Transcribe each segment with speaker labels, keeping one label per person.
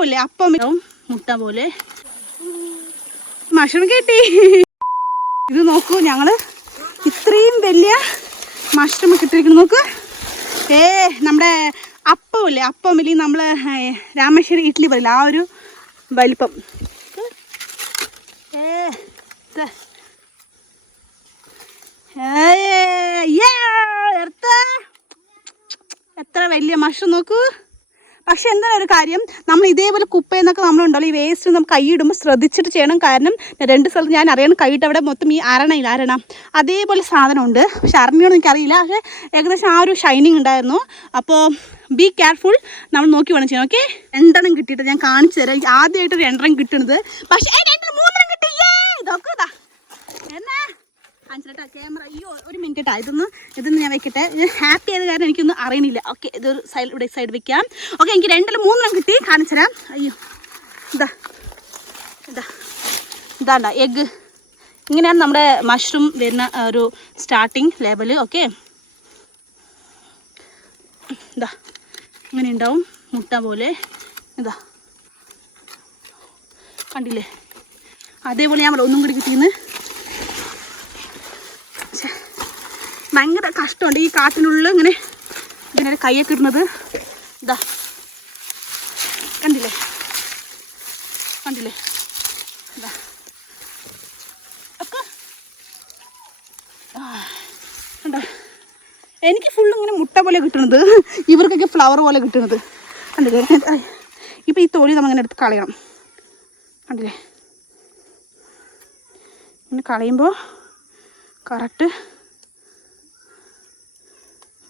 Speaker 1: അപ്പമില്ലേ അപ്പം മുട്ട പോലെ. മഷ്റൂം കിട്ടി. ഇത് നോക്കൂ ഞങ്ങൾ. ഇത്രയും വലിയ മഷ്റൂം കിട്ടിയിരിക്കുന്നു നോക്ക്. ഏ നമ്മുടെ അപ്പമില്ലേ ഇല്ലെങ്കിൽ നമ്മൾ രാമേശ്വരം ഇഡ്ഡലി പറയില്ല ആ ഒരു വലിപ്പം. ഏ. എത്ര വലിയ മഷ്റൂം നോക്കൂ. പക്ഷെ എന്താണ് ഒരു കാര്യം? നമ്മൾ ഇതേപോലെ കുപ്പയെന്നൊക്കെ നമ്മളുണ്ടല്ലോ ഈ വേസ്റ്റ് നമുക്ക് കൈയിടുമ്പോൾ ശ്രദ്ധിച്ചിട്ട് ചെയ്യണം. കാരണം രണ്ട് സ്ഥലത്ത് ഞാൻ അറിയണം കൈയിട്ട് അവിടെ മൊത്തം ഈ അരണയില്ല അരണ. അതേപോലെ സാധനമുണ്ട്. പക്ഷെ അരണയോട് എനിക്കറിയില്ല. പക്ഷേ ഏകദേശം ആ ഒരു ഷൈനിങ് ഉണ്ടായിരുന്നു. അപ്പോൾ ബി കെയർഫുൾ നമ്മൾ നോക്കി വേണം ചെയ്യാം ഓക്കെ രണ്ടെണ്ണം കിട്ടിയിട്ട് ഞാൻ കാണിച്ചു തരാം. ആദ്യമായിട്ട് രണ്ടെണ്ണം കിട്ടുന്നത്. പക്ഷേ മൂന്നെണ്ണം കിട്ടി. എന്നാ കാണിച്ചിട്ടാ ക്യാമറ അയ്യോ ഒരു മിനിറ്റ് കേട്ടോ ഇതൊന്ന് ഇതൊന്ന് ഞാൻ വെക്കട്ടെ. ഹാപ്പി ആയത് കാരണം എനിക്കൊന്നും അറിയണില്ല. ഓക്കെ ഇതൊരു സൈഡ് ഇവിടെ സൈഡ് വെക്കാം. ഓക്കെ എനിക്ക് രണ്ടിലും മൂന്നെണ്ണം കിട്ടി. കാണിച്ചു തരാം. അയ്യോ. ഇതാ. ഇതാ. ഇതാണ്ട എഗ്ഗ് ഇങ്ങനെയാണ് നമ്മുടെ മഷ്റൂം വരുന്ന ഒരു സ്റ്റാർട്ടിങ് ലെവൽ ഓക്കെ ഇതാ. ഇങ്ങനെ ഉണ്ടാവും മുട്ട പോലെ. ഇതാ. കണ്ടില്ലേ? അതേപോലെ ഞാൻ ഒന്നും കൂടി കിട്ടിയെന്ന്? ഭയങ്കര കഷ്ടമുണ്ട്. ഈ കാട്ടിനുള്ളിൽ ഇങ്ങനെ ഇങ്ങനെ കൈയൊക്കെ ഇടുന്നത്. ഇതാ കണ്ടില്ലേ? കണ്ടില്ലേ? ഇതാ കണ്ടോ? എനിക്ക് ഫുള്ള് ഇങ്ങനെ മുട്ട പോലെ കിട്ടുന്നത് ഇവർക്കൊക്കെ ഫ്ലവർ പോലെ കിട്ടുന്നത് കണ്ടില്ലേ? ഇപ്പം ഈ തൊലി നമ്മളിങ്ങനെ എടുത്ത് കളയണം. കണ്ടില്ലേ? ഇങ്ങനെ കളയുമ്പോൾ കറക്റ്റ്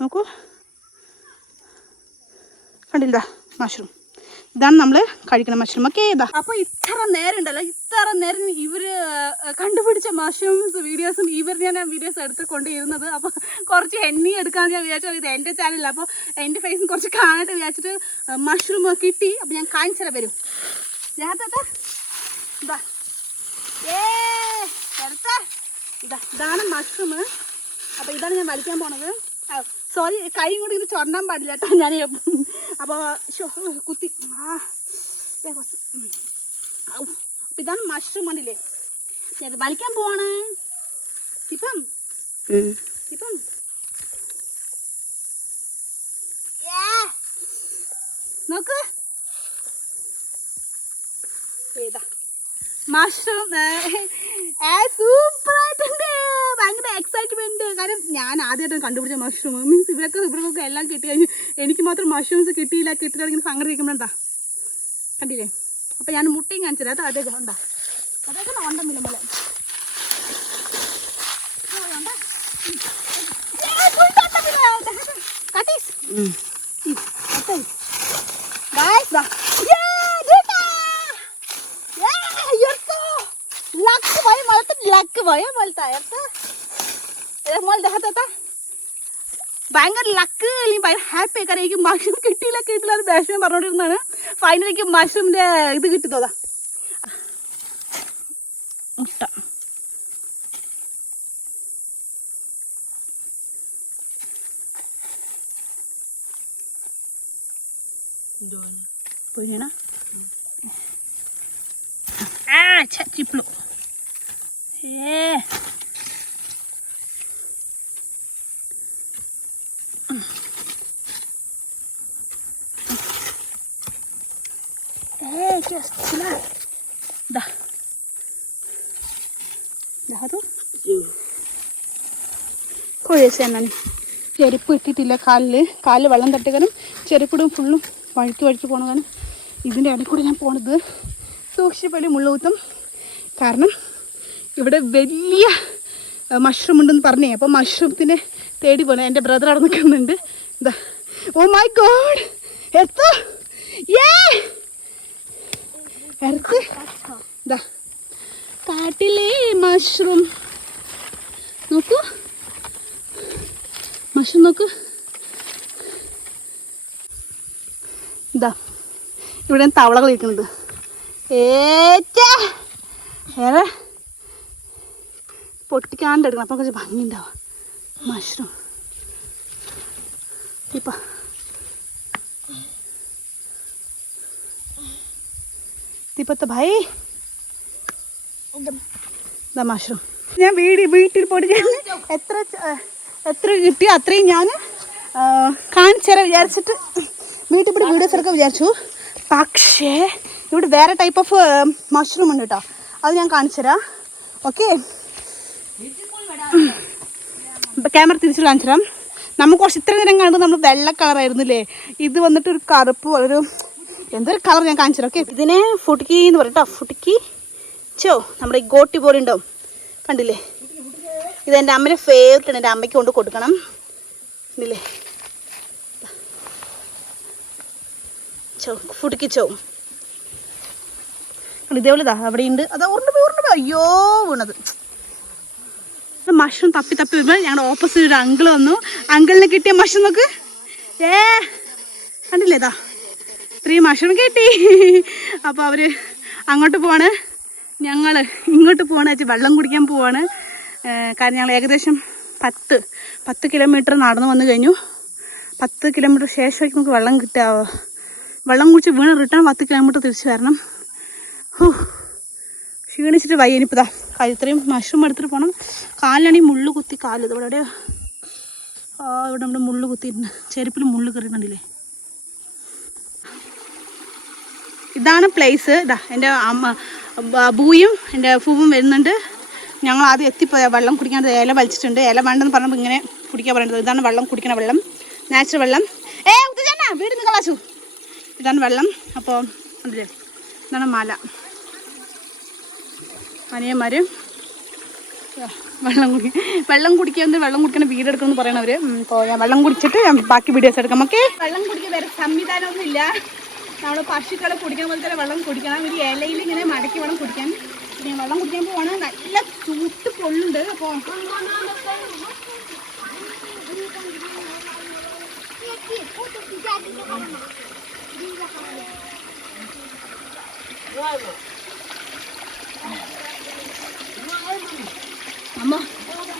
Speaker 1: നോക്കൂ. കണ്ടില്ല മഷ്റൂം ഇതാണ് നമ്മൾ കഴിക്കുന്ന മഷ്റൂം ഒക്കെ ഏതാ അപ്പോൾ ഇത്ര നേരം ഉണ്ടല്ലോ ഇത്ര നേരം ഇവർ കണ്ടുപിടിച്ച മഷ്റൂംസ് വീഡിയോസും ഇവർ ഞാൻ വീഡിയോസ് എടുത്ത് കൊണ്ടിരുന്നത് അപ്പോൾ കുറച്ച് എണ്ണി എടുക്കാമെന്ന് ഞാൻ വിചാരിച്ചു. ഇത് എന്റെ ചാനലില്ല അപ്പോൾ എന്റെ ഫേസും കുറച്ച് കാണട്ടെ വിചാരിച്ചിട്ട് മഷ്റൂം കിട്ടി. അപ്പോൾ ഞാൻ കാണിച്ചു വരും. ഇതാ. ഇതാണ് മഷ്റൂം അപ്പോൾ ഇതാണ് ഞാൻ വലിക്കാൻ പോണത്. സോറി കൈ കൂടി ഇത് ചൊരണ്ടാൻ പാടില്ല കേട്ടോ ഞാൻ അപ്പോൾ കുത്തി. ആ ഇതാണ് മഷ്റൂം കണ്ടില്ലേ ഞാൻ വലിക്കാൻ പോവാണ്. ഇപ്പം? ഇപ്പം. നോക്ക്. ഏതാ? മഷ്റൂം സൂപ്പർ ഭയങ്കര എക്സൈറ്റ്മെന്റ് കാരണം ഞാൻ ആദ്യമായിട്ട് കണ്ടുപിടിച്ച മഷ്റൂം മീൻസ് ഇവരൊക്കെ ഇവർക്കൊക്കെ എല്ലാം കിട്ടി കഴിഞ്ഞ് എനിക്ക് മാത്രം മഷ്റൂംസ് കിട്ടിയില്ല കിട്ടില്ല ഇങ്ങനെ സങ്കടിക്കുമ്പോഴാ കണ്ടില്ലേ? അപ്പം ഞാൻ മുട്ടയും കാണിച്ചത് അത് അതേ ഉണ്ടാ അതൊക്കെ ഉണ്ടെന്നില്ല luck Guys, dah. Yeah, luck Yeah, yerto. Luck भयो मलाई त luck भयो मैले त हेर त ए मैले देखा त ഭയങ്കര ലക്ക് അല്ലെങ്കിൽ ഭയങ്കര ഹാപ്പി ആക്കാൻ എനിക്ക് മഷ്റൂം കിട്ടിയില്ല കിട്ടില്ല എന്ന് ദേഷ്യം പറഞ്ഞുകൊണ്ടിരുന്നതാണ് ഫൈനൽ എനിക്ക് മഷ്റൂമിൻ്റെ ഇത് കിട്ടുന്നതാ മുട്ട പൊഴിയണ ആ ചിപ്ലു ഏ Sila. da. Dah tu. കുഴച്ചാണ് ചെരുപ്പ് ഇട്ടിട്ടില്ല. കാലിൽ കാലിൽ വെള്ളം തട്ടുകാനും ചെരുപ്പിടും ഫുള്ളും വഴുക്കി വഴുക്കി പോണതാണ്. ഇതിന്റെ ഇടയിൽ കൂടെ ഞാൻ പോണത് സൂക്ഷിച്ചപ്പള്ളി മുള്ളൂത്തും. കാരണം ഇവിടെ വലിയ മഷ്റൂം ഉണ്ടെന്ന് പറഞ്ഞേ. അപ്പോൾ മഷ്റൂമത്തിനെ തേടി പോണേ. എന്റെ ബ്രദർ അവിടെ നിൽക്കുന്നുണ്ട്. ഇതാ ഓ മൈ ഗോഡ് എത്തോ. ഏ എടുത്ത് ഇതാ കാട്ടിലെ മഷ്റൂം നോക്കൂ. മഷ്റൂം നോക്കൂ. ഇതാ ഇവിടെ തവളകൾ ഇരിക്കുന്നത് ഏറ്റാ. ഏറെ പൊട്ടിക്കാണ്ട് എടുക്കണം. അപ്പം കുറച്ച് ഭംഗി ഉണ്ടാവുക മഷ്റൂം ഇപ്പം. ദീപത്തെ ഭയ. ഇതാ മഷ്റൂം ഞാൻ വീട് വീട്ടിൽ പോയിട്ട് ഞാൻ എത്ര എത്ര കിട്ടി അത്രയും ഞാൻ കാണിച്ചുതരാൻ വിചാരിച്ചിട്ട് വീട്ടിൽ പോയി വീഡിയോസ് എടുക്കാൻ വിചാരിച്ചു. പക്ഷേ ഇവിടെ വേറെ ടൈപ്പ് ഓഫ് മഷ്റൂം ഉണ്ട് കേട്ടോ അത് ഞാൻ കാണിച്ചുതരാം. ഓക്കെ ക്യാമറ തിരിച്ചു കാണിച്ചുതരാം. നമുക്ക് കുറച്ച് ഇത്ര നേരം കാണുന്നത് നമ്മൾ വെള്ള കളറായിരുന്നില്ലേ ഇത് വന്നിട്ട് ഒരു കറുപ്പ് ഒരു എന്തൊരു കളർ ഞാൻ കാണിച്ചു ഓക്കെ ഇതിനെ ഫുട്കി എന്ന് പറയട്ടോ ഫുട്ക്കി ചോ നമ്മുടെ ഈ ഗോട്ടി പോലെ ഉണ്ടാവും. കണ്ടില്ലേ? ഇത് എന്റെ അമ്മയുടെ ഫേവറേറ്റ് ആണ്. എന്റെ അമ്മയ്ക്ക് കൊണ്ട് കൊടുക്കണം. കണ്ടില്ലേ? ചോ ഫുടുക്കി ചോ ഇതേപോലെ ഇതാ അവിടെ ഉണ്ട്. അതാ ഉരുണ്ട് പോയി അയ്യോ വീണത്. മഷ്റൂം തപ്പി തപ്പി വരുമ്പോൾ ഞങ്ങളുടെ ഓപ്പോസിറ്റ് ഒരു അങ്കിൾ വന്നു. അങ്കിളിന് കിട്ടിയ മഷ്റൂം നോക്ക്. ഏ കണ്ടില്ലേ ഇതാ? ഇത്രയും മഷ്റൂം കിട്ടി. അപ്പോൾ അവർ അങ്ങോട്ട് പോവാണ്. ഞങ്ങൾ ഇങ്ങോട്ട് പോവാണ് വെച്ചാൽ വെള്ളം കുടിക്കാൻ പോവാണ്. കാരണം ഞങ്ങൾ ഏകദേശം പത്ത് പത്ത് കിലോമീറ്റർ നടന്നു വന്നു കഴിഞ്ഞു. പത്ത് കിലോമീറ്റർ ശേഷമായിരിക്കും നമുക്ക് വെള്ളം കിട്ടാവോ വെള്ളം കുടിച്ച് വീണ് റിട്ടേൺ പത്ത് കിലോമീറ്റർ തിരിച്ചു വരണം. ഹൂ. ക്ഷീണിച്ചിട്ട് വയ്യ ഇനിയിപ്പോൾ ഇതാ ഇത്രയും മഷ്റൂം എടുത്തിട്ട് പോകണം കാലിലാണെങ്കിൽ മുള്ളു കുത്തി കാലത് ഇവിടെ ഇവിടെ ഇവിടെ മുള്ളു കുത്തിയിട്ടുണ്ട്. ചെരുപ്പിൽ മുള്ളു കയറിയിട്ടുണ്ടില്ലേ? ഇതാണ് പ്ലേസ് ഇതാ എന്റെ അമ്മ ബൂയും എന്റെ ഫൂവും വരുന്നുണ്ട്. ഞങ്ങൾ ആദ്യം എത്തിപ്പോയ. വെള്ളം കുടിക്കാൻ ഇല വലിച്ചിട്ടുണ്ട്. ഇല വേണ്ടെന്ന് പറഞ്ഞപ്പോൾ ഇങ്ങനെ കുടിക്കാൻ പറയുന്നത് ഇതാണ് വെള്ളം കുടിക്കണ വെള്ളം. നാച്ചുറൽ വെള്ളം. ഏ ഉത്തജാന വീട് നിങ്ങൾ ഇതാണ് വെള്ളം. അപ്പോൾ ഉണ്ടല്ലേ ഇതാണ് മല. അനിയന്മാർ വെള്ളം കുടി വെള്ളം കുടിക്കാൻ വെള്ളം കുടിക്കണ വീടെടുക്കണം എന്ന് പറയണവര്. ഇപ്പോൾ ഞാൻ വെള്ളം കുടിച്ചിട്ട് ഞാൻ ബാക്കി വീഡിയോസ് എടുക്കാം. ഓക്കെ വെള്ളം കുടിക്കാൻ വേറെ സംവിധാനമൊന്നും ഇല്ല നമ്മൾ പശുക്കളെ കുടിക്കുന്ന പോലെ തന്നെ വെള്ളം കുടിക്കണം. ഒരു ഇലയിൽ ഇങ്ങനെ മടക്കി വേണം കുടിക്കാൻ. പിന്നെ വെള്ളം കുടിക്കാൻ പോവാണ്. നല്ല ചൂട്ട് പൊള്ളുണ്ട്. അപ്പോൾ അമ്മ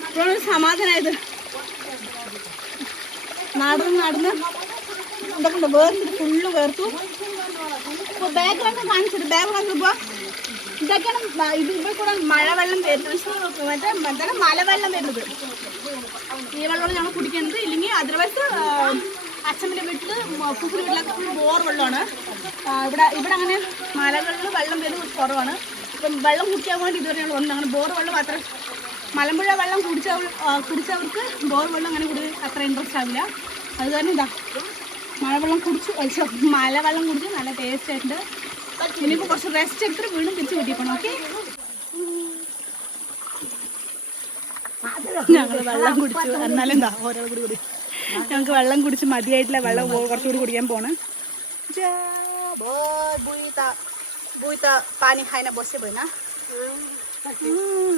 Speaker 1: ഇപ്പോഴൊരു സമാധാനമായത് നടന്ന് നടന്ന് എന്തൊക്കെ വേർത്തിട്ട് ഫുള്ള് വേർത്തു. ബാക്കിലൊക്കെ കാണിച്ചിട്ട് ബാക്ക്ഗ്രൗണ്ട് ഇപ്പോൾ ഇതൊക്കെയാണ് ഇത് ഇവിടെ കൂടെ മഴവെള്ളം വരുന്നത് മറ്റേ മറ്റേ മലവെള്ളം വരുന്നത്. ഈ വെള്ളമാണ് ഞങ്ങൾ കുടിക്കുന്നത്. ഇല്ലെങ്കിൽ അതർവൈസ് അച്ഛന്റെ വീട്ടിൽ കുക്കുരി വീട്ടിലൊക്കെ ബോർ വെള്ളമാണ്. ഇവിടെ ഇവിടെ അങ്ങനെ മലകളിൽ വെള്ളം വരുന്നത് കുറവാണ്. ഇപ്പം വെള്ളം കുടിക്കാൻ വേണ്ടി ഇതുവരെ വന്നത് അങ്ങനെ ബോർ വെള്ളം അത്ര മലമ്പുഴ വെള്ളം കുടിച്ചവർ കുടിച്ചവർക്ക് ബോർ വെള്ളം അങ്ങനെ കുടി അത്ര ഇൻട്രസ്റ്റ് ആവില്ല. അത് കാരണം ഇതാ. മഴവെള്ളം കുടിച്ച് മലവെള്ളം കുടിച്ച് നല്ല ടേസ്റ്റ് ഉണ്ട് ഇനിയിപ്പോൾ കുറച്ച് റെസ്റ്റ് എടുത്തിട്ട് വീണ്ടും തിരിച്ച് കൂട്ടിക്കണം ഓക്കെ ഞങ്ങൾ വെള്ളം കുടിച്ചു എന്നാലും കൂടി കൂടി. ഞങ്ങൾക്ക് വെള്ളം കുടിച്ച് മതിയായിട്ടില്ല വെള്ളം കുറച്ചുകൂടി കുടിക്കാൻ പോണ്.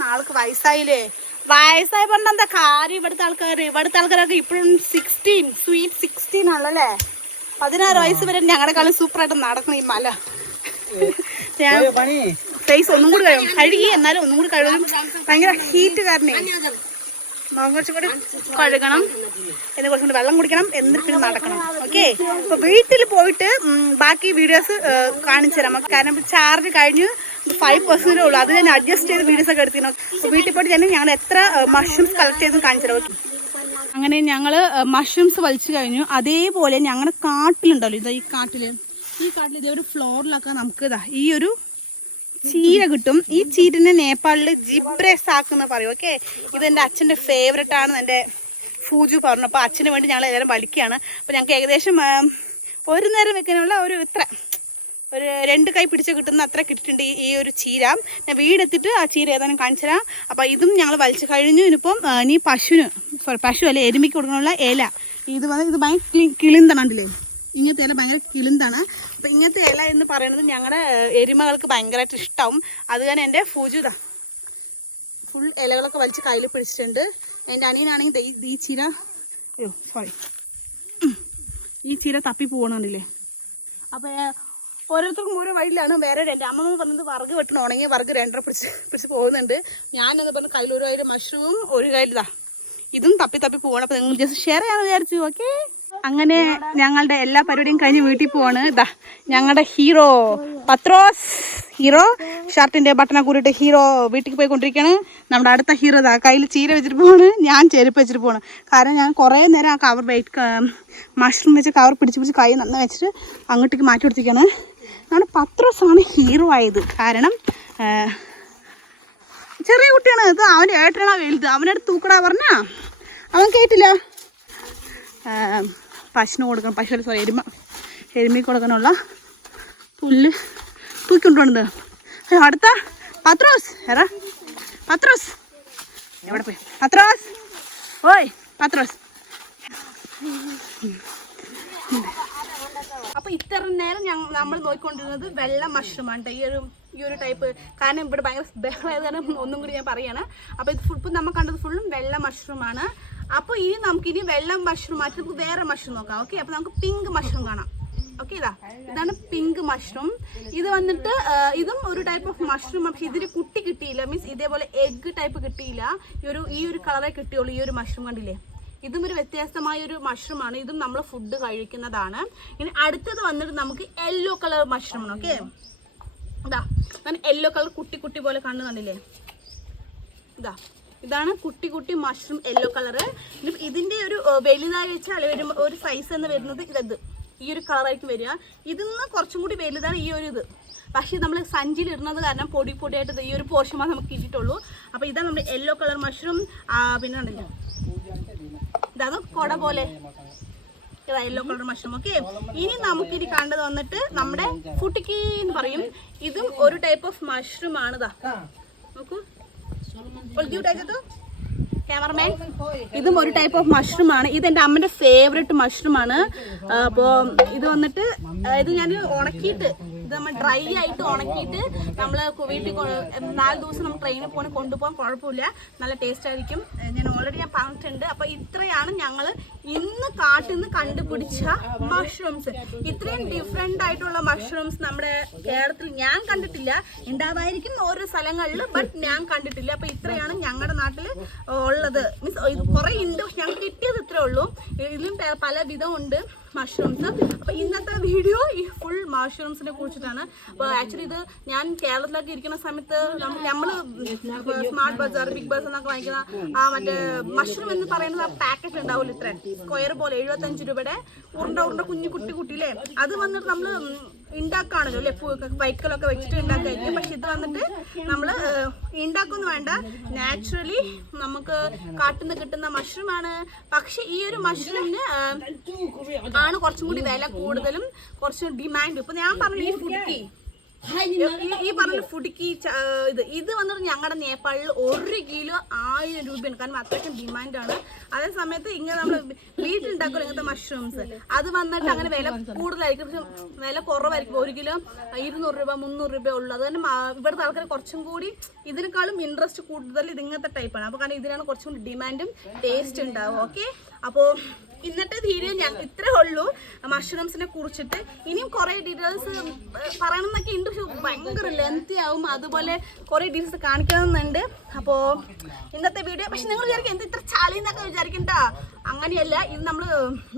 Speaker 1: ആൾക്ക് വയസ്സായില്ലേ? വയസ്സായ പറഞ്ഞ എന്താ കാര്യം? ഇവിടുത്തെ ആൾക്കാർ ഇവിടുത്തെ ആൾക്കാരൊക്കെ ഇപ്പോഴും സിക്സ്റ്റീൻ സ്വീറ്റ് സിക്സ്റ്റീൻ ആണല്ലേ പതിനാറ് വയസ്സ് വരെ ഞങ്ങളുടെ കാലം സൂപ്പറായിട്ട് നടക്കണം ഈ മല. ഫേസ് ഒന്നും കൂടി കഴിയും കഴുകി എന്നാലും ഒന്നും കൂടി കഴുകും. ഭയങ്കര ഹീറ്റ് കാരണേ കുറച്ചും കൂടി കഴുകണം. എന്ന് കുറച്ചും കൂടി വെള്ളം കുടിക്കണം. എന്നിട്ട് നടക്കണം. ഓക്കെ അപ്പൊ വീട്ടിൽ പോയിട്ട് ബാക്കി വീഡിയോസ് കാണിച്ചു തരാം. കാരണം ചാർജ് കഴിഞ്ഞ് ഫൈവ് പെർസെന്റേ ഉള്ളൂ. അത് ഞാൻ അഡ്ജസ്റ്റ് ചെയ്ത് വീഡിയോസ് ഒക്കെ എടുത്തിരുന്നു. വീട്ടിൽ പോയിട്ട് തന്നെ ഞങ്ങൾ എത്ര മഷ്റൂംസ് കളക്ട് ചെയ്ത് കാണിച്ചു തരാം. okay? അങ്ങനെ ഞങ്ങൾ മഷ്റൂംസ് വലിച്ചു കഴിഞ്ഞു. അതേപോലെ ഞങ്ങളുടെ കാട്ടിലുണ്ടല്ലോ ഇതാ ഈ കാട്ടിൽ. ഈ കാട്ടിൽ ഇതേ ഒരു ഫ്ലോറിലൊക്കെ നമുക്ക് ഇതാ ഈ ഒരു ചീര കിട്ടും. ഈ ചീരനെ നേപ്പാളിൽ ജിബ്രേസ് ആക്കുന്ന പറയും ഓക്കെ? ഇത് എന്റെ അച്ഛന്റെ ഫേവററ്റ് ആണ് എന്റെ ഫൂജു പറഞ്ഞു അപ്പോൾ അച്ഛന് വേണ്ടി ഞങ്ങൾ എല്ലാവരും വലിക്കുകയാണ്. അപ്പോൾ ഞങ്ങൾക്ക് ഏകദേശം ഒരു നേരം വെക്കാനുള്ള ഒരു ഇത്ര. ഒരു രണ്ട് കൈ പിടിച്ച് കിട്ടുന്ന അത്ര കിട്ടിയിട്ടുണ്ട് ഈ- ഒരു ചീര. ഞാൻ വീടെത്തിട്ട് ആ ചീര ഏതാനും കാണിച്ചു തരാം. അപ്പോൾ ഇതും ഞങ്ങൾ വലിച്ചു കഴിഞ്ഞു. ഇനിയിപ്പം ഇനി പശുവിന് സോറി പശു അല്ലെ എരുമിക്ക് കൊടുക്കാനുള്ള ഇല. ഇത് വന്ന് ഇത് ഭയങ്കര കിളി- കിളിന്തണല്ലേ കണ്ടില്ലേ? ഇങ്ങനത്തെ ഇല ഭയങ്കര കിളിന്താണ്. അപ്പം ഇങ്ങനത്തെ ഇല എന്ന് പറയുന്നത് ഞങ്ങളുടെ എരുമകൾക്ക് ഭയങ്കരമായിട്ട് ഇഷ്ടമാവും അത് തന്നെ എന്റെ ഫുജുത ഫുൾ ഇലകളൊക്കെ വലിച്ച് കയ്യിൽ പിടിച്ചിട്ടുണ്ട്. എന്റെ അനിയനാണെങ്കിൽ ഈ ചീര. അയ്യോ സോറി ഈ ചീര തപ്പി പോകണമെന്നില്ലേ അപ്പോൾ ഓരോരുത്തർക്കും ഓരോ വഴിയിലാണ്. വേറെ എന്റെ അമ്മ പറഞ്ഞത് വറുക് വെട്ടണം. വർഗ് വറുക് രണ്ടര പിടിച്ച് പിടിച്ച് പോകുന്നുണ്ട്. ഞാനെന്ന് പറഞ്ഞ കയ്യിൽ ഒരു കയ്യിൽ മഷ്റൂം ഒരു കയ്യിൽ ഇതാ തപ്പി തപ്പി പോകണം അപ്പൊ നിങ്ങൾ ജസ്റ്റ് ഷെയർ ചെയ്യാൻ വിചാരിച്ചു ഓക്കെ അങ്ങനെ ഞങ്ങളുടെ എല്ലാ പരിപാടിയും കഴിഞ്ഞ് വീട്ടിൽ പോവാണ്. ഇതാ ഞങ്ങളുടെ ഹീറോ പത്രോസ് ഹീറോ ഷർട്ടിന്റെ ബട്ടനെ കൂടിയിട്ട് ഹീറോ വീട്ടിൽ പോയിക്കൊണ്ടിരിക്കുകയാണ് നമ്മുടെ അടുത്ത ഹീറോ ഇതാ കയ്യിൽ ചീര വെച്ചിട്ട് പോവാണ്. ഞാൻ ചെരുപ്പ് വെച്ചിട്ട് പോവാണ്. കാരണം ഞാൻ കുറേ നേരം ആ കവർ വെയിറ്റ് മഷ്റൂം വെച്ച് കവർ പിടിച്ച് പിടിച്ച് കൈ നന്നായി വെച്ചിട്ട് അങ്ങോട്ടേക്ക് മാറ്റി കൊടുത്തിരിക്കുകയാണ് നമ്മുടെ പത്രോസാണ് ഹീറോ ആയത്. കാരണം ചെറിയ കുട്ടിയാണ്. ഇത് അവന്റെ ഏട്ടനാ വലുത്. അവനടുത്ത് തൂക്കടാ പറഞ്ഞാ? അവൻ കേട്ടില്ല. പശുവിന് കൊടുക്കണം. പശു സോറി എരുമ എരുമയ്ക്ക് കൊടുക്കാനുള്ള പുല്ല് തൂക്കിക്കൊണ്ടുവന്നത്. അടുത്ത. പത്രോസ് എറാ പത്രോസ്. എവിടെ പോയി? പത്രോസ്. ഓയ് പത്രോസ്. അപ്പൊ ഇത്ര നേരം ഞങ്ങൾ നമ്മൾ നോക്കിക്കൊണ്ടിരുന്നത് വെള്ള മഷ്റൂമാണ്. ഈ ഒരു ഈ ഒരു ടൈപ്പ് കാരണം ഇവിടെ ഭയങ്കര ബഹളമായത് കാരണം ഒന്നും കൂടി ഞാൻ പറയാണ്. അപ്പൊ ഇത് ഫുൾ നമ്മൾ കണ്ടത് ഫുള്ളും വെള്ള മഷ്റൂമാണ് അപ്പോൾ ഇനി നമുക്ക് ഇനി വെള്ള മഷ്റൂം മാറ്റി നമുക്ക് വേറെ മഷ്റൂം നോക്കാം ഓക്കെ അപ്പൊ നമുക്ക് പിങ്ക് മഷ്റൂം കാണാം. ഓക്കെ ഇതാ? ഇതാണ് പിങ്ക് മഷ്റൂം ഇത് വന്നിട്ട് ഇതും ഒരു ടൈപ്പ് ഓഫ് മഷ്റൂം പക്ഷെ ഇതിന് കുട്ടി കിട്ടിയില്ല. മീൻസ് ഇതേപോലെ എഗ്ഗ് ടൈപ്പ് കിട്ടിയില്ല. ഈ ഒരു ഈ ഒരു കളറേ കിട്ടിയുള്ളൂ ഈ ഒരു മഷ്റൂം കണ്ടില്ലേ? ഇതും ഒരു വ്യത്യസ്തമായ ഒരു മഷ്റൂമാണ് ഇതും നമ്മൾ ഫുഡ് കഴിക്കുന്നതാണ്. ഇനി അടുത്തത് വന്നിട്ട് നമുക്ക് യെല്ലോ കളർ മഷ്റൂം ആണ് ഓക്കെ ഇതാ യെല്ലോ കളർ കുട്ടി കുട്ടി പോലെ കണ്ണു കണ്ടില്ലേ? ഇതാ ഇതാണ് കുട്ടി കുട്ടി മഷ്റൂം യെല്ലോ കളറ് ഇതിന്റെ ഒരു വലുതായ വെച്ചാൽ ഒരു ഒരു സൈസ് എന്ന് വരുന്നത് ഇതത്. ഈ ഒരു കളറായിരിക്കും വരിക. ഇതിൽ നിന്ന് കുറച്ചും കൂടി വലുതാണ് ഈ ഒരു ഇത്. പക്ഷേ നമ്മൾ സഞ്ചിയിൽ ഇടുന്നത് കാരണം പൊടി പൊടിയായിട്ട് ഈ ഒരു പോർഷൻ നമുക്ക് കിട്ടിയിട്ടുള്ളൂ. അപ്പോൾ ഇതാണ് നമ്മുടെ യെല്ലോ കളർ മഷ്റൂം പിന്നെ ഉണ്ടല്ലോ ഇതാണ് കൊട പോലെ. യെല്ലോ കളർ മഷ്റൂം ഓക്കെ ഇനി നമുക്ക് ഇനി കണ്ടത് വന്നിട്ട് നമ്മുടെ ഫുട്ടിക്കി എന്ന് പറയും. ഇതും ഒരു ടൈപ്പ് ഓഫ് മഷ്റൂം ആണ് ഇതാ. ഒരു ടൈപ്പ് ഓഫ് മഷ്റൂം ആണ്. ഇത് എന്റെ അമ്മന്റെ ഫേവറേറ്റ് മഷ്റൂം ആണ്. അപ്പോൾ ഇത് വന്നിട്ട് ഇത് ഞാൻ ഉണക്കിയിട്ട് ഇത് നമ്മൾ ഡ്രൈ ആയിട്ട് ഉണക്കിയിട്ട് നമ്മൾ വീട്ടിൽ നാല് ദിവസം നമ്മൾ ട്രെയിനിൽ പോകണ കൊണ്ടുപോകാൻ കുഴപ്പമില്ല. നല്ല ടേസ്റ്റ് ആയിരിക്കും. ഞാൻ ഓൾറെഡി ഞാൻ പറഞ്ഞിട്ടുണ്ട്. അപ്പോൾ ഇത്രയാണ് ഞങ്ങൾ ഇന്ന് കാട്ടിൽ നിന്ന് കണ്ടുപിടിച്ച മഷ്റൂംസ് ഇത്രയും ഡിഫറെന്റ് ആയിട്ടുള്ള മഷ്റൂംസ് നമ്മുടെ കേരളത്തിൽ ഞാൻ കണ്ടിട്ടില്ല. ഉണ്ടാവായിരിക്കും ഓരോ സ്ഥലങ്ങളിൽ ബട്ട് ഞാൻ കണ്ടിട്ടില്ല. അപ്പോൾ ഇത്രയാണ് ഞങ്ങളുടെ നാട്ടിൽ ഉള്ളത്. മീൻസ് കുറെ ഉണ്ട് പക്ഷെ ഞങ്ങൾക്ക് കിട്ടിയത് ഇത്രേ ഉള്ളൂ. ഇതിലും പല വിധമുണ്ട് മഷ്റൂംസ് അപ്പോൾ ഇന്നത്തെ വീഡിയോ ഈ ഫുൾ മഷ്റൂംസിനെ കുറിച്ചിട്ടാണ്. അപ്പോൾ ആക്ച്വലി ഇത് ഞാൻ കേരളത്തിലൊക്കെ ഇരിക്കുന്ന സമയത്ത് നമ്മൾ സ്മാർട്ട് ബസാർ ബിഗ് ബസ് എന്നൊക്കെ വാങ്ങിക്കുന്ന ആ മറ്റേ മഷ്റൂം എന്ന് പറയുന്നത് ആ പാക്കറ്റ് ഉണ്ടാവില്ല ഇത്ര. സ്ക്വയർ പോലെ എഴുപത്തഞ്ച് രൂപയുടെ ഉരുണ്ട ഉരുണ്ട കുഞ്ഞു കുട്ടി കുട്ടിയിലെ അത് വന്നിട്ട് നമ്മൾ ഉണ്ടാക്കുകയാണല്ലോ അല്ലേ? വൈക്കലൊക്കെ വെച്ചിട്ട് ഉണ്ടാക്കായിരിക്കും പക്ഷെ ഇത് വന്നിട്ട് നമ്മൾ ഉണ്ടാക്കൊന്നും വേണ്ട. നാച്ചുറലി നമുക്ക് കാട്ടിൽ നിന്ന് കിട്ടുന്ന മഷ്റൂമാണ് പക്ഷെ ഈ ഒരു മഷ്റൂമിന് ആണ് കുറച്ചും കൂടി വില കൂടുതലും കുറച്ച് ഡിമാൻഡ് ഇപ്പൊ ഞാൻ പറഞ്ഞു ഈ ഫുഡ്ക്കി ഈ- പറഞ്ഞ ഫുഡിക്ക് ഇത് ഇത് വന്നിട്ട് ഞങ്ങളുടെ നേപ്പാളിൽ ഒരു കിലോ ആയിരം രൂപയാണ്. കാരണം അത്രയ്ക്കും ആണ്. അതേ സമയത്ത് ഇങ്ങനെ നമ്മൾ വീട്ടിലുണ്ടാക്കുമല്ലോ ഇങ്ങനത്തെ മഷ്റൂംസ് അത് വന്നിട്ട് അങ്ങനെ വില കൂടുതലായിരിക്കും. പക്ഷെ വില കുറവായിരിക്കും. ഒരു കിലോ ഇരുന്നൂറ് രൂപ മുന്നൂറ് രൂപ ഉള്ളൂ. അത് തന്നെ ഇവിടുത്തെ ആൾക്കാർ കുറച്ചും കൂടി ഇതിനേക്കാളും ഇൻട്രസ്റ്റ് കൂടുതൽ ഇത് ഇങ്ങനത്തെ ടൈപ്പാണ് അപ്പോൾ കാരണം ഇതിനാണ് കുറച്ചും കൂടി ഡിമാൻഡും ടേസ്റ്റ് ഉണ്ടാവും ഓക്കെ അപ്പോൾ ഇന്നത്തെ വീഡിയോ ഞാൻ ഇത്രേ ഉള്ളൂ. മഷ്റൂംസിനെ കുറിച്ചിട്ട്. ഇനിയും കുറേ ഡീറ്റെയിൽസ് പറയണം എന്നൊക്കെ ഉണ്ട്. പക്ഷെ ഭയങ്കര ലെങ്തി ആവും. അതുപോലെ കുറേ ഡീറ്റെയിൽസ് കാണിക്കണമെന്നുണ്ട്. അപ്പോൾ ഇന്നത്തെ വീഡിയോ പക്ഷെ നിങ്ങൾ വിചാരിക്കും എന്ത് ഇത്ര ചളി എന്നൊക്കെ വിചാരിക്കണ്ട അങ്ങനെയല്ല ഇത് നമ്മൾ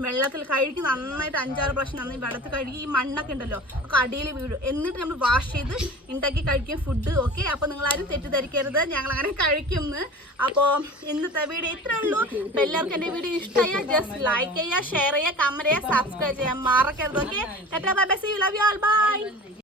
Speaker 1: വെള്ളത്തിൽ കഴുകി നന്നായിട്ട് അഞ്ചാറ് പ്രാവശ്യം നന്നായി വെള്ളത്തിൽ കഴുകി ഈ മണ്ണൊക്കെ ഉണ്ടല്ലോ ഒക്കെ അടിയിൽ വീഴും. എന്നിട്ട് നമ്മൾ വാഷ് ചെയ്ത് ഉണ്ടാക്കി കഴിക്കും ഫുഡ് ഓക്കെ അപ്പോൾ നിങ്ങൾ ആരും തെറ്റിദ്ധരിക്കരുത് ഞങ്ങൾ അങ്ങനെ കഴിക്കും അപ്പോൾ ഇന്നത്തെ വീഡിയോ ഇത്രേ ഉള്ളൂ. എല്ലാവർക്കും എന്റെ വീഡിയോ ഇഷ്ടമായ ജസ്റ്റ് ലൈക്ക് ചെയ്യുക ഷെയർ ചെയ്യുക കമന്റ് ചെയ്യുക സബ്സ്ക്രൈബ് ചെയ്യാൻ മറക്കരുത് ഓക്കെ ബൈ